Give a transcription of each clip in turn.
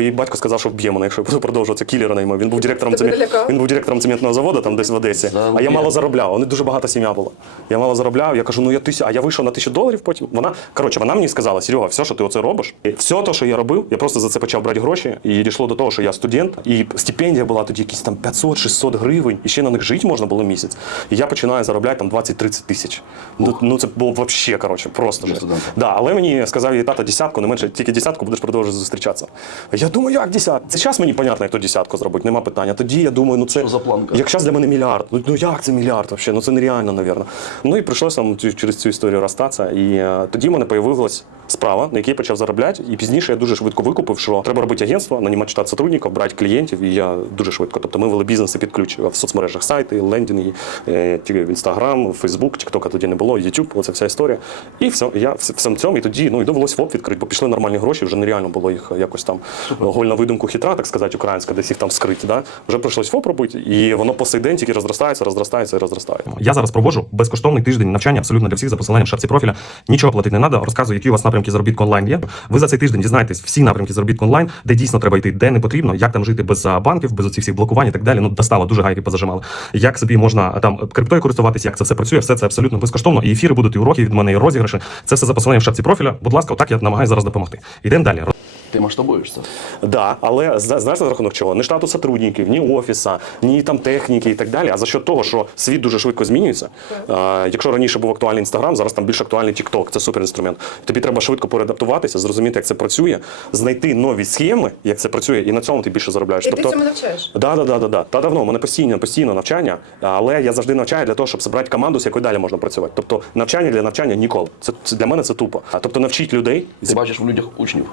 І батько сказав, що вб'є мене, якщо я буду продовжувати кілера наймав. Він був директором Тебе він був директором цементного заводу, там десь в Одесі. А я мало заробляв. Вони дуже багата сім'я була. Я мало заробляв. Я кажу, ну я тисячу, а я вийшов на тисячу доларів потім. Вона коротше, вона мені сказала, Серега, все, що ти оце робиш, і все те, що я робив, я просто за це почав брати гроші. І дійшло до того, що я студент, і стипендія була тоді якісь там 500-600 гривень, і ще на них жити можна було місяць. І я починаю заробляти там 20-30 тисяч. Ну, ну це було взагалі, коротше, просто. Да, але мені сказав її тата десятку, не менше тільки десятку будеш продовжувати зустрічатися. Я думаю, як десятку? Це зараз мені понятно, як то десятку зробити, нема питання. Тоді я думаю, ну це Що за планка? як зараз для мене мільярд. Ну, ну як це мільярд взагалі? Ну це нереально, напевно. Ну і прийшлося нам цю- через цю історію розстатися. І е, тоді в мене появилась справа, на якій я почав заробляти. І пізніше я дуже швидко викупив, що треба робити агентство, нанімати штат сотрудників, брати клієнтів. І я дуже швидко. Тобто ми вели бізнеси під ключ в соцмережах, сайти, лендінги, в Інстаграм, Фейсбук, Тіктока тоді не було, Ютуб, оце вся історія. І все, я в всьому цьому. І тоді ну і довелось ФОП відкрити, бо пішли нормальні гроші, вже нереально було їх якось там голь на видумку хитра, так сказати, українська, десь їх там скрити. Да? Вже прийшлось ФОП робити, і воно по сей день тільки розростається, розростається і розростається. Я зараз проводжу безкоштовний тиждень навчання абсолютно для всіх за посиланням шапці профіля. Нічого платити не треба. Розказую, які у вас напрямки заробітку онлайн є. Ви за цей тиждень дізнаєтесь всі напрямки заробітку онлайн, де дійсно треба йти, де не потрібно, як там жити без банків, без оцих всіх блокувань і так далі. Ну достало, дуже гайки позажимали. Як собі можна там криптою користуватись, як це все працює, все це абсолютно безкоштовно. І ефіри будуть, і уроки від мене, і розіграші. Це все за посиланням в шапці профіля. Будь ласка, отак я намагаюся зараз допомогти. Йдемо далі. Ти масштабуєшся. Да, але зна- знаєш за рахунок чого? Не штату сотрудників, ні офіса, ні там техніки і так далі. А за що того, що світ дуже швидко змінюється. А, якщо раніше був актуальний інстаграм, зараз там більш актуальний TikTok, це супер інструмент. Тобі треба швидко переадаптуватися, зрозуміти, як це працює, знайти нові схеми, як це працює, і на цьому ти більше заробляєш. І ти цьому навчаєш? Да, да, да, да, да. Та давно, у мене постійно, постійно навчання, але я завжди навчаю для того, щоб зібрати команду, з якою далі можна працювати. Тобто навчання для навчання ніколи. Це, це для мене це тупо. А тобто навчить людей Ти бачиш в людях учнів.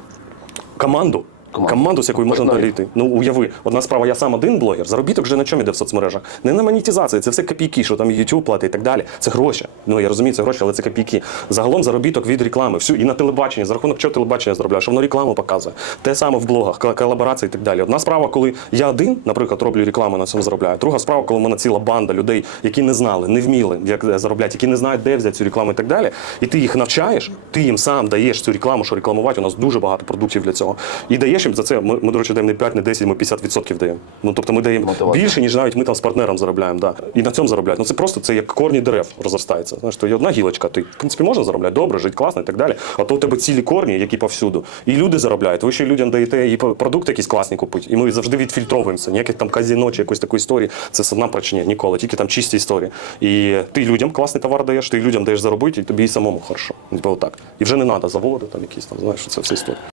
Команду. Команду. Команду, з якою можна далі йти. Ну уяви, одна справа, я сам один блогер. Заробіток вже на чому іде в соцмережах. Не на монетизації, це все копійки, що там YouTube платить і так далі. Це гроші. Ну я розумію, це гроші, але це копійки. Загалом заробіток від реклами. Всю і на телебаченні, за рахунок чого телебачення заробляє, що воно рекламу показує. Те саме в блогах, колаборації і так далі. Одна справа, коли я один, наприклад, роблю рекламу на цьому заробляю. Друга справа, коли в мене ціла банда людей, які не знали, не вміли, як заробляти, які не знають, де взяти цю рекламу і так далі. І ти їх навчаєш, ти їм сам даєш цю рекламу, що рекламувати. У нас дуже багато продуктів для цього. І даєш їм за це. Ми, ми до речі, даємо не 5, не 10, ми 50% даємо. Ну тобто ми даємо більше, ніж навіть ми там з партнером заробляємо. Да. І на цьому заробляють. Ну це просто це як корні дерев розростається. Знаєш, то є одна гілочка, ти в принципі можна заробляти, добре, жити класно і так далі. А то у тебе цілі корні, які повсюду. І люди заробляють. Ви ще людям даєте і продукти якісь класні купити. І ми завжди відфільтровуємося. Ніяких там казіно чи якоїсь такої історії. Це сама причина ніколи, тільки там чисті історії. І ти людям класний товар даєш, ти людям даєш заробити, і тобі і самому хорошо. Типа отак. І вже не треба заводи, там якісь там, знаєш, це все історія.